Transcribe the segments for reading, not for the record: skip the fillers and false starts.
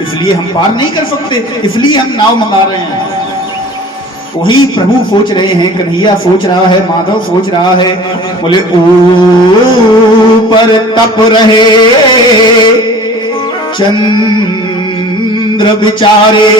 इसलिए हम पार नहीं कर सकते, इसलिए हम नाव मंगा रहे हैं। वही प्रभु सोच रहे हैं, कन्हैया सोच रहा है, माधव सोच रहा है। बोले ऊपर तप रहे चंद्र बिचारे।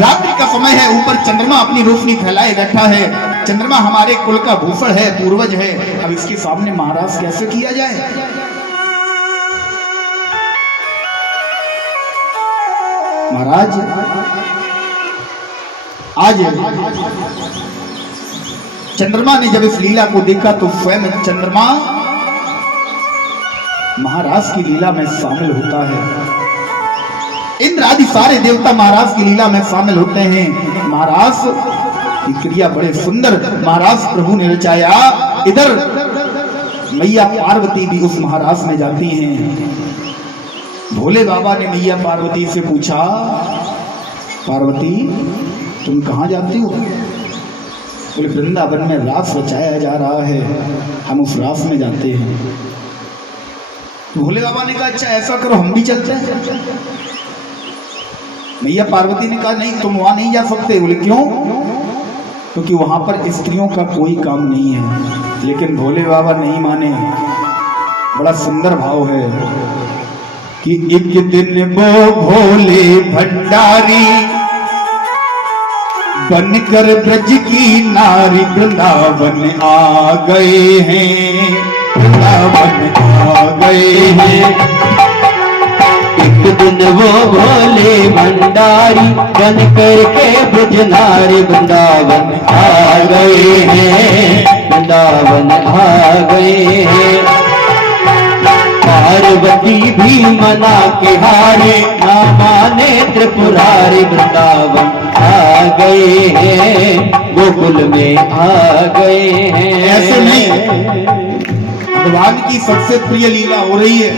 रात्रि का समय है, ऊपर चंद्रमा अपनी रोशनी फैलाए बैठा है। चंद्रमा हमारे कुल का भूषण है, पूर्वज है। अब इसके सामने महाराज कैसे किया जाए? महाराज आज चंद्रमा ने जब इस लीला को देखा तो स्वयं चंद्रमा महाराज की लीला में शामिल होता है। इंद्र आदि सारे देवता महाराज की लीला में शामिल होते हैं। महाराज की क्रिया बड़े सुंदर महाराज प्रभु ने रचाया। इधर मैया पार्वती भी उस महाराज में जाती हैं। भोले बाबा ने मैया पार्वती से पूछा, पार्वती तुम कहाँ जाती हो? बोले वृंदावन में रास रचाया जा रहा है, हम उस रास में जाते हैं। भोले बाबा ने कहा अच्छा ऐसा करो हम भी चलते हैं। मैया पार्वती ने कहा नहीं तुम वहां नहीं जा सकते। बोले क्यों? क्योंकि वहां पर स्त्रियों का कोई काम नहीं है। लेकिन भोले बाबा नहीं माने। बड़ा सुंदर भाव है कि एक दिन वो भोले भंडारी बनकर ब्रज की नारी वृंदावन आ गए हैं, वृंदावन आ गए हैं। एक दिन वो भोले भंडारी बन करके ब्रज नारी वृंदावन आ गए हैं, वृंदावन आ गए हैं। पार्वती भी मना के हारे, ना माने त्रिपुरारी वृंदावन आ गए हैं, गोकुल में आ गए हैं। ऐसे नहीं, भगवान की सबसे प्रिय लीला हो रही है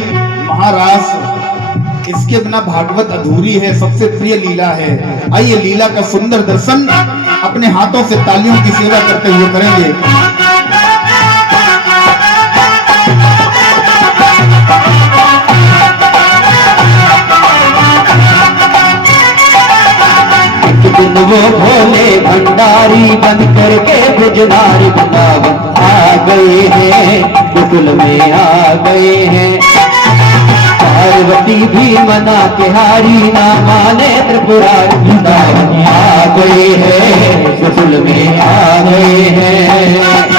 महारास। इसके बिना भागवत अधूरी है, सबसे प्रिय लीला है। आइए लीला का सुंदर दर्शन अपने हाथों से तालियों की सेवा करते हुए करेंगे। दिन वो भोले भंडारी बन करके ब्रज नारी वृंदावन आ गए हैं, गोकुल में आ गए हैं। पार्वती भी मना के हारी, ना माने त्रिपुरारी वृंदावन आ गए हैं, गोकुल में आ गए हैं।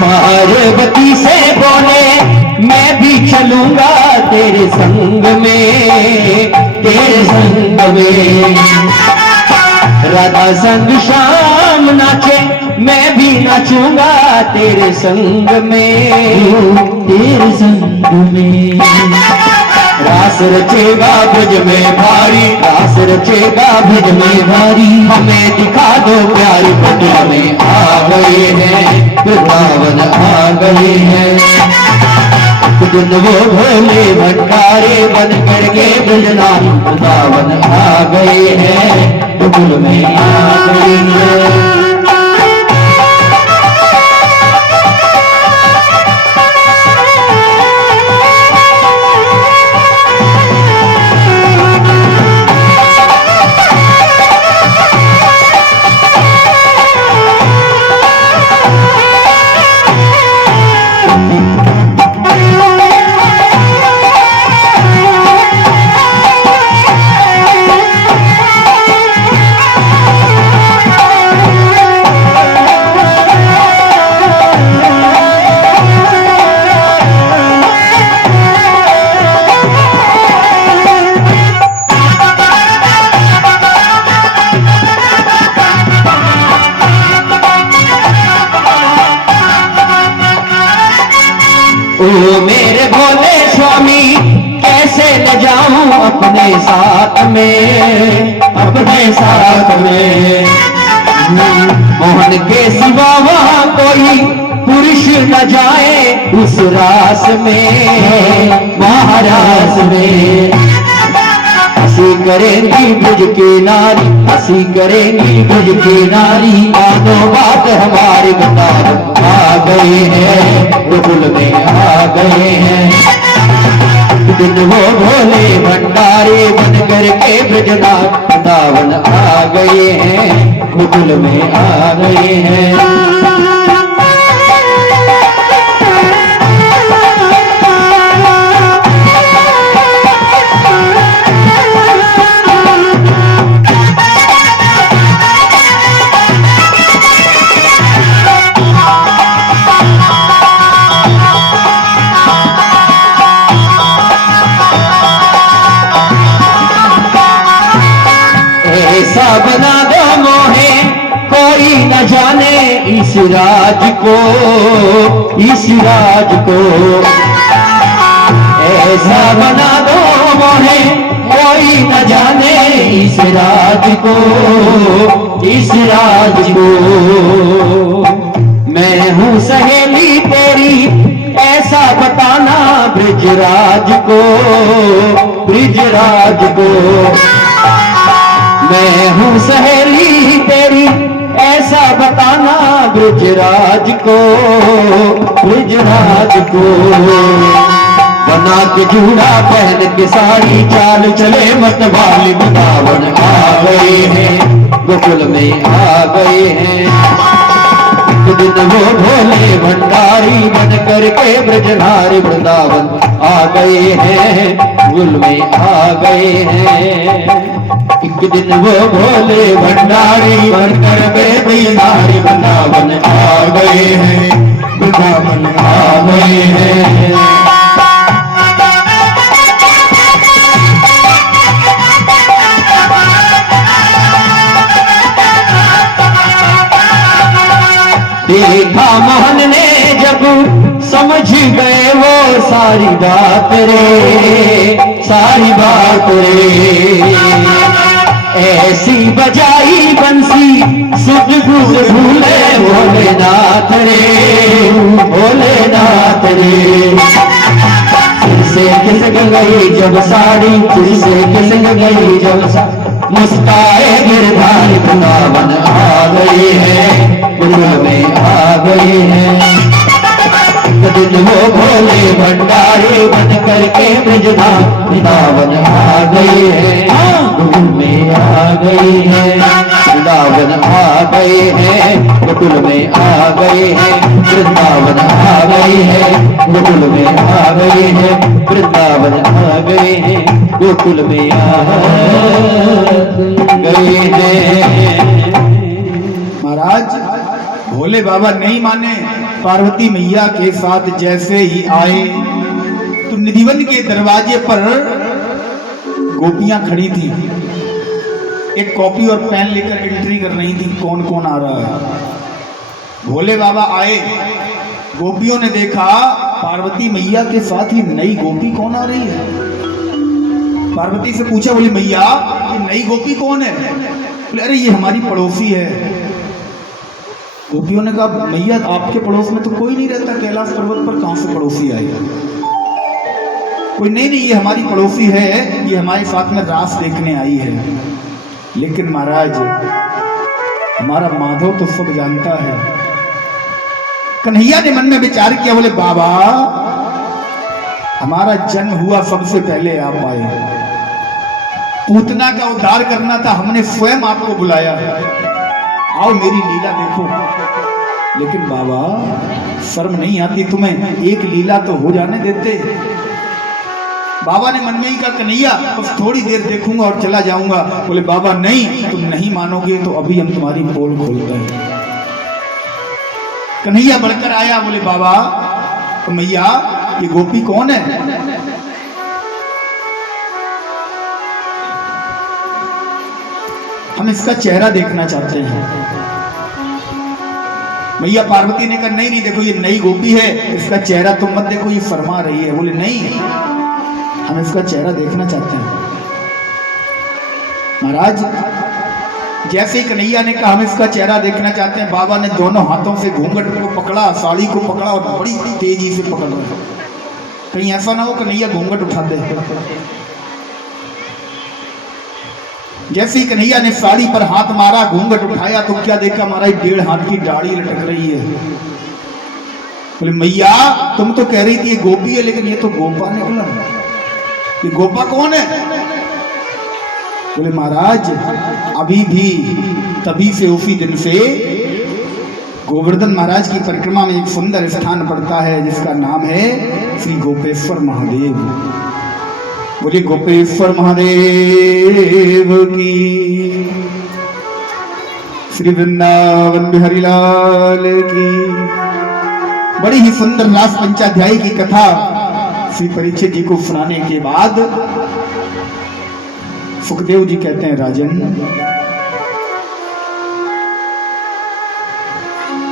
पार्वती से बोले मैं भी चलूंगा तेरे संग में, तेरे संग में। राधा संग श्याम नाचे, मैं भी नाचूंगा तेरे संग में, तेरे संग में। रास रचेगा ब्रज में भारी, रास रचेगा ब्रज में भारी। हमें दिखा दो प्यारी गोकुल में आ गए हैं, वृंदावन आ गए हैं। दिन वो भोले भंडारे बन करके ब्रज नारी वृंदावन आ गए हैं, गोकुल में आ गए हैं। ओ मेरे भोले स्वामी कैसे ले जाऊं अपने साथ में, अपने साथ में। मोहन के सिवा वहां कोई पुरुष न जाए उस रास में, महारास में। हंसी करेंगी ब्रज की नारी, हंसी करेंगी ब्रज की नारी, मानो बात हमारी बता आ गए हैं, गोकुल में आ गए हैं। दिन वो भोले भंडारे बन करके ब्रजनाथ वृंदावन आ गए हैं, गोकुल में आ गए हैं। ऐसा बना दो मोहे कोई न जाने इस राज को, इस राज को। ऐसा बना दो मोहे कोई न जाने इस राज को, इस राज को। मैं हूँ सहेली तेरी ऐसा बताना ब्रिजराज को, ब्रिजराज को। मैं हूँ सहेली तेरी ऐसा बताना ब्रिजराज को, ब्रिजराज को। बना के जूड़ा पहन के साड़ी चाल चले मत वाली वृंदावन आ गए हैं, गोकुल में आ गए हैं। दिन वो भोले भंडारी बन करके ब्रजनारी वृंदावन आ गए हैं, गोकुल में आ गए हैं। एक दिन वो भोले भंडारी बनकर के ब्रजनारी वृंदावन आ गए हैं, वृंदावन आ गए हैं। देखा मोहन ने जब समझ गए वो सारी बात रे, सारी बात रे। ऐसी बजाई बंसी सुध बुध भूले भोलेनाथ रे, भोलेनाथ रे। फिर से खिसक गई जब साड़ी, फिर से खिसक गई जब साड़ी, मुस्काए गिरधारी वृंदावन आ गए हैं, गोकुल में आ गए हैं। दिन वो भोले भंडारी बन करके ब्रजनाथ वृंदावन आ गए हैं, गोकुल में आ गए हैं। वृंदावन आ गए हैं, गोकुल में आ गए हैं। वृंदावन आ गए हैं, गोकुल में आ गए हैं। वृंदावन आ गए हैं, गोकुल में आ गए हैं। महाराज भोले बाबा नहीं माने। पार्वती मैया के साथ जैसे ही आए तो निधिवन के दरवाजे पर गोपियां खड़ी थी, एक कॉपी और पेन लेकर एंट्री कर रही थी कौन कौन आ रहा है। भोले बाबा आए, गोपियों ने देखा पार्वती मैया के साथ ही नई गोपी कौन आ रही है। पार्वती से पूछा, बोली मैया ये नई गोपी कौन है? बोले अरे ये हमारी पड़ोसी है। गोपियों ने कहा मैया आपके पड़ोस में तो कोई नहीं रहता, कैलाश पर्वत पर कहां से पड़ोसी आई? कोई नहीं नहीं ये हमारी पड़ोसी है, ये हमारे साथ में रास देखने आई है। लेकिन महाराज हमारा माधव तो सब जानता है। कन्हैया ने मन में विचार किया, बोले बाबा हमारा जन्म हुआ सबसे पहले आप आए, पूतना का उद्धार करना था, हमने स्वयं आपको बुलाया, आओ मेरी लीला देखो। लेकिन बाबा शर्म नहीं आती तुम्हें? एक लीला तो हो जाने देते। बाबा ने मन में ही कहा कन्हैया बस थोड़ी देर देखूंगा और चला जाऊंगा। बोले बाबा नहीं, तुम नहीं मानोगे तो अभी हम तुम्हारी पोल खोलते हैं। कन्हैया बढ़कर आया, बोले बाबा तो मैया ये गोपी कौन है? हम इसका चेहरा देखना चाहते हैं। मैया पार्वती ने कहा नहीं नहीं देखो ये नई गोपी है, इसका चेहरा तुम मत देखो, ये फरमा रही है। बोले नहीं हम इसका चेहरा देखना चाहते हैं। महाराज जैसे ही कन्हैया ने कहा हम इसका चेहरा देखना चाहते हैं, बाबा ने दोनों हाथों से घूंघट को पकड़ा, साड़ी को पकड़ा और बड़ी तेजी से पकड़ रहे, कहीं ऐसा ना हो कन्हैया घूंघट उठा दे। जैसे ही कन्हैया ने साड़ी पर हाथ मारा, घूंघट उठाया तो क्या देखा महाराज, 1.5 हाथ की दाढ़ी लटक रही है। बोले मैया तुम तो कह रही थी ये गोपी है, लेकिन ये तो गोपा निकला। ये गोपा कौन है? बोले महाराज अभी भी तभी से उसी दिन से गोवर्धन महाराज की परिक्रमा में एक सुंदर स्थान पड़ता है जिसका नाम है श्री गोपेश्वर महादेव। बोले गोपेश्वर महादेव की, श्री वृंदावन बिहारी लाल की। बड़ी ही सुंदर रास पंचाध्यायी की कथा श्री परीक्षित जी को सुनाने के बाद सुखदेव जी कहते हैं राजन,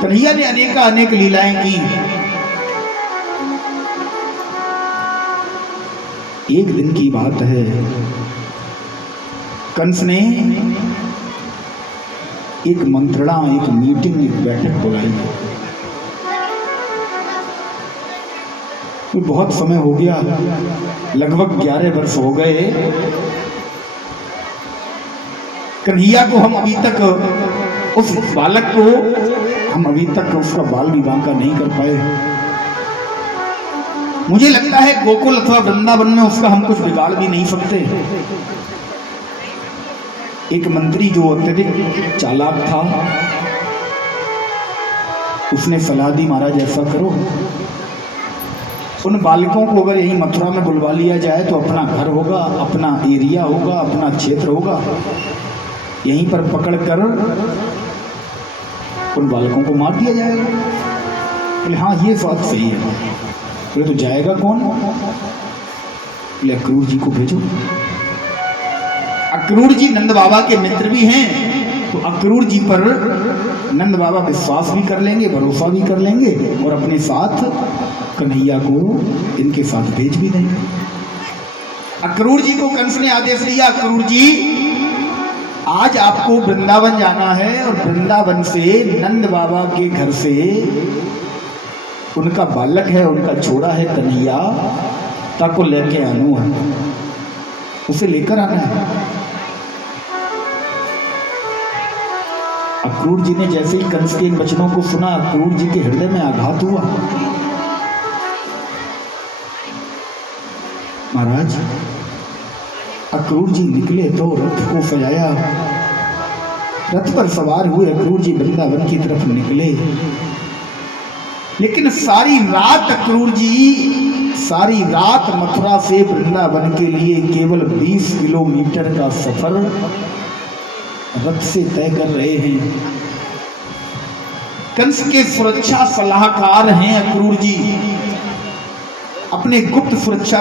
कन्हैया ने अनेक लीलाएं की। एक दिन की बात है, कंस ने एक मंत्रणा, एक मीटिंग, एक बैठक बुलाई। बहुत समय हो गया, लगभग 11 वर्ष हो गए। कन्हैया को हम अभी तक, उस बालक को हम अभी तक उसका बाल विवाह का नहीं कर पाए। मुझे लगता है गोकुल अथवा वृंदावन में उसका हम कुछ बिगाड़ भी नहीं सकते। एक मंत्री जो अत्यधिक चालाक था, उसने सलाह दी महाराज ऐसा करो, उन बालकों को अगर यही मथुरा में बुलवा लिया जाए तो अपना घर होगा, अपना एरिया होगा, अपना क्षेत्र होगा, यहीं पर पकड़कर उन बालकों को मार दिया जाएगा। बोले हाँ ये बात सही है। बोले तो जाएगा कौन? बोले अक्रूर जी को भेजो। अक्रूर जी नंद बाबा के मित्र भी हैं, तो अक्रूर जी पर नंद बाबा विश्वास भी कर लेंगे, भरोसा भी कर लेंगे और अपने साथ कन्हैया को इनके साथ भेज भी देंगे। अक्रूर जी को कंस ने आदेश दिया, अक्रूर जी आज आपको वृंदावन जाना है और वृंदावन से नंद बाबा के घर से उनका बालक है, उनका छोरा है कन्हैया, तक को लेके आना है, उसे लेकर आना है। अक्रूर जी ने जैसे ही कंस के इन वचनों को सुना, अक्रूर जी के हृदय में आघात हुआ। महाराज अक्रूर जी निकले तो रथ को सजाया, रथ पर सवार हुए अक्रूर जी वृंदावन की तरफ निकले। लेकिन सारी रात अक्रूर जी, सारी रात मथुरा से वृंदावन के लिए केवल 20 किलोमीटर का सफर रथ से तय कर रहे हैं। कंस के सुरक्षा सलाहकार हैं अक्रूर जी। अपने गुप्त सुरक्षा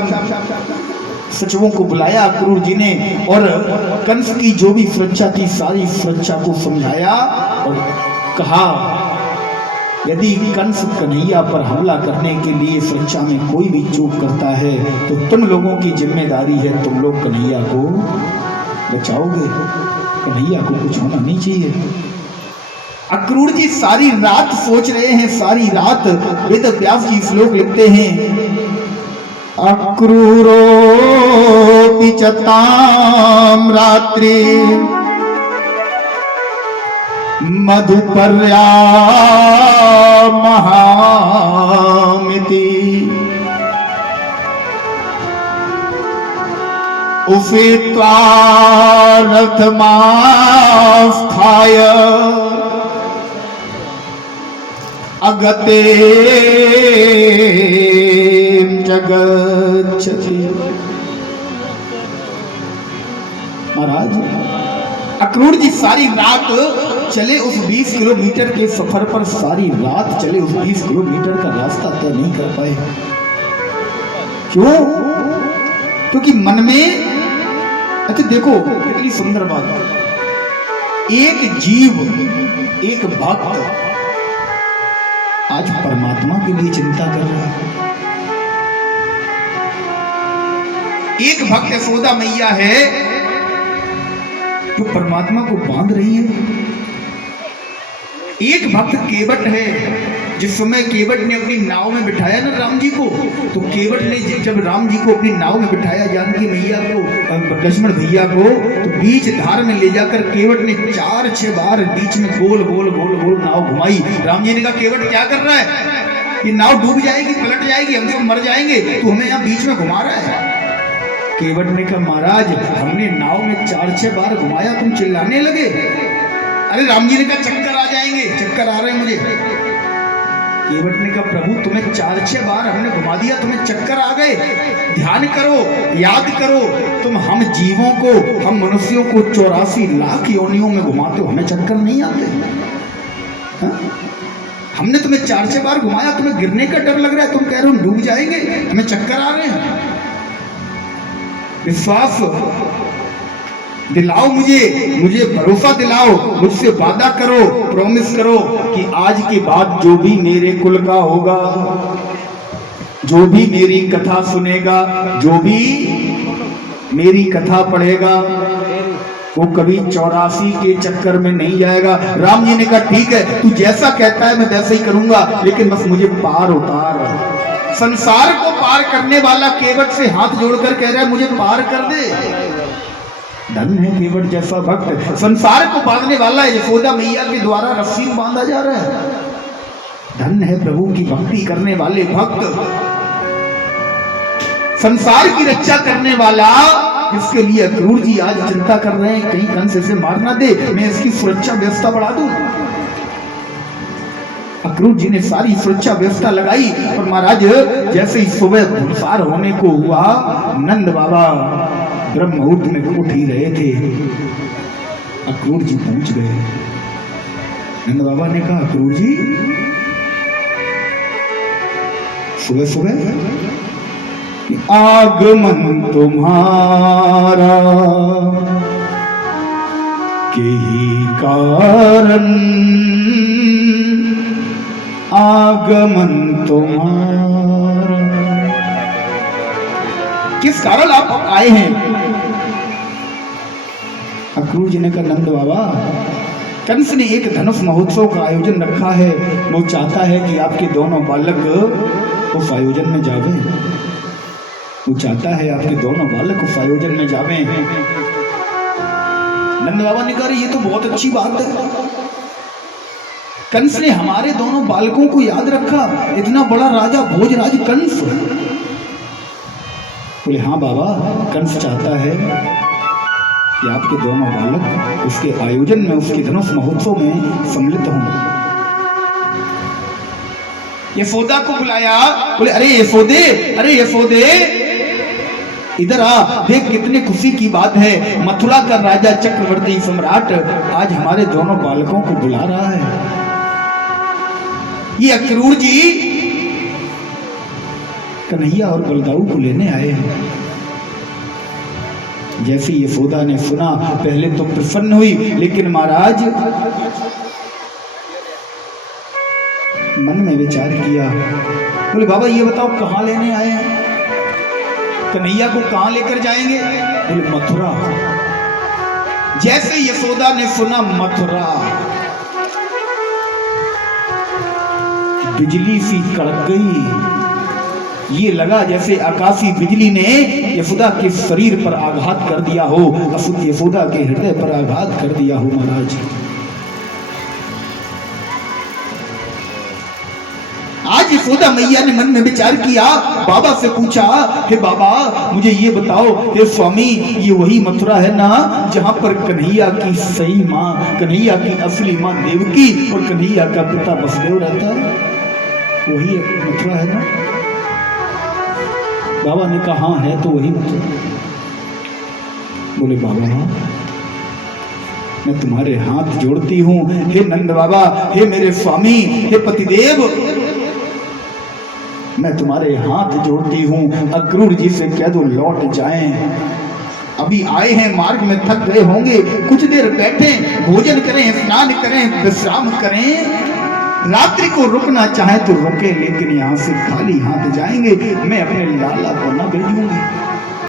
सचिवों को बुलाया अक्रूर जी ने और कंस की जो भी सुरक्षा थी सारी सुरक्षा को समझाया और कहा यदि कंस कन्हैया पर हमला करने के लिए सुरक्षा में कोई भी चूक करता है तो तुम लोगों की जिम्मेदारी है, तुम लोग कन्हैया को बचाओगे, कन्हैया को कुछ होना नहीं चाहिए। अक्रूर जी सारी रात सोच रहे हैं, सारी रात वेद व्यास जी श्लोक लिखते हैं, अक्रूरो पिचताम रात्रि मधुपर्या महामिति उफेत्वा रथमास्थाय अगते जगच्छति। महाराज अक्रूर जी सारी रात चले, उस 20 किलोमीटर के सफर पर सारी रात चले, उस 20 किलोमीटर का रास्ता तय नहीं कर पाए। क्यों? क्योंकि मन में, अच्छा देखो कितनी सुंदर बात, एक जीव, एक भक्त आज परमात्मा के लिए चिंता कर रहा है। एक भक्त यशोदा मैया है जो परमात्मा को बांध रही है। एक भक्त केवट है, जिस समय केवट ने अपनी नाव में बिठाया ना राम जी को, तो केवट ने जब राम जी को अपनी नाव में बिठाया, जानकी मैया को, लक्ष्मण भैया को, तो बीच धार में ले जाकर केवट ने 4-6 बार बीच में गोल गोल गोल गोल नाव घुमाई। राम जी ने कहा केवट क्या कर रहा है, ये नाव डूब जाएगी, पलट जाएगी, हम सब मर जाएंगे, तू हमें यहाँ बीच में घुमा रहा है। केवट ने कहा महाराज हमने नाव में 4-6 बार घुमाया, तुम चिल्लाने लगे। अरे राम जी ने कहा चक्कर आ जाएंगे, चक्कर आ रहे हैं मुझे। केवट ने कहा प्रभु तुम्हें 4-6 बार हमने घुमा दिया, तुम्हें चक्कर आ गए, ध्यान करो, याद करो, तुम हम जीवों को, हम मनुष्यों को 84 लाख योनियों में घुमाते हो, हमें चक्कर नहीं आते। हा? हमने तुम्हें 4-6 बार घुमाया, तुम्हें गिरने का डर लग रहा है, तुम कह रहे हो हम डूब जाएंगे, हमें चक्कर आ रहे हैं। विश्वास दिलाओ, मुझे भरोसा दिलाओ, मुझसे वादा करो, प्रॉमिस करो कि आज के बाद जो भी मेरे कुल का होगा, जो भी मेरी कथा सुनेगा, जो भी मेरी कथा पढ़ेगा, वो कभी 84 के चक्कर में नहीं जाएगा। राम जी ने कहा ठीक है, तू जैसा कहता है मैं वैसे ही करूंगा, लेकिन बस मुझे पार उतार। संसार को पार करने वाला केवट से हाथ जोड़कर कह रहा है मुझे पार कर दे। धन है केवट जैसा भक्त, संसार को बांधने वाला है, यशोदा मैया के द्वारा रस्सी में बांधा जा रहा है। धन है प्रभु की भक्ति करने वाले भक्त, संसार की रक्षा करने वाला, जिसके लिए अक्रूर जी आज चिंता कर रहे हैं कहीं कंस इसे मार ना दे, मैं इसकी सुरक्षा व्यवस्था बढ़ा दूं। अक्रूर जी ने सारी सुरक्षा व्यवस्था लगाई, और महाराज जैसे ही सुबह भूसार होने को हुआ, नंद बाबा ब्रह्म मुहूर्त में उठ ही रहे थे, अक्रूर जी पहुंच गए। नंद बाबा ने कहा अक्रूर जी सुबह सुबह आगमन तुम्हारा के ही कारण, आगमन तुम्हारा, किस कारण आप आए हैं? अक्रूर जी ने कहा नंद बाबा कंस ने एक धनुष महोत्सव का आयोजन रखा है, वो चाहता है कि आपके दोनों बालक उस आयोजन में जावे, वो चाहता है आपके दोनों बालक उस आयोजन में जावे। नंद बाबा ने कहा ये तो बहुत अच्छी बात है, कंस ने हमारे दोनों बालकों को याद रखा, इतना बड़ा राजा भोजराज कंस। बोले हाँ बाबा, कंस चाहता है कि आपके दोनों बालक उसके आयोजन में, उसके धनुष महोत्सव में सम्मिलित हों। यशोदा को बुलाया, बोले अरे यशोदे इधर आ, देख कितनी खुशी की बात है, मथुरा का राजा चक्रवर्ती सम्राट आज हमारे दोनों बालकों को बुला रहा है। ये अक्रूर जी कन्हैया और बलदाऊ को लेने आए हैं। जैसे यशोदा ने सुना पहले तो प्रसन्न हुई, लेकिन महाराज मन में विचार किया, बोले बाबा ये बताओ कहां लेने आए हैं, कन्हैया को कहां लेकर जाएंगे? बोले मथुरा। जैसे यशोदा ने सुना मथुरा, बिजली सी कड़क गई, ये लगा जैसे आकाशी बिजली ने यशोदा के शरीर पर आघात कर दिया हो, असुत यशोदा के हृदय पर आघात कर दिया हो। महाराज आज यशोदा मैया ने मन में विचार किया, बाबा से पूछा, हे बाबा मुझे ये बताओ, हे स्वामी ये वही मथुरा है ना जहां पर कन्हैया की सही माँ, कन्हैया की असली माँ देवकी और कन्हैया का पिता वसुदेव रहता है, वही मथुरा है ना? बाबा ने कहा हाँ है तो वही मथुरा। बोले बाबा मैं तुम्हारे हाथ जोड़ती हूँ, हे नंद बाबा, हे मेरे स्वामी, हे पतिदेव, मैं तुम्हारे हाथ जोड़ती हूँ, अक्रूर जी से कह दो लौट जाएं। अभी आए हैं, मार्ग में थक गए होंगे, कुछ देर बैठे, भोजन करें, स्नान करें, विश्राम करें, रात्रि को रुकना चाहे तो रुके, लेकिन यहाँ से खाली हाथ जाएंगे, मैं अपने लाला को न भेजूंगी।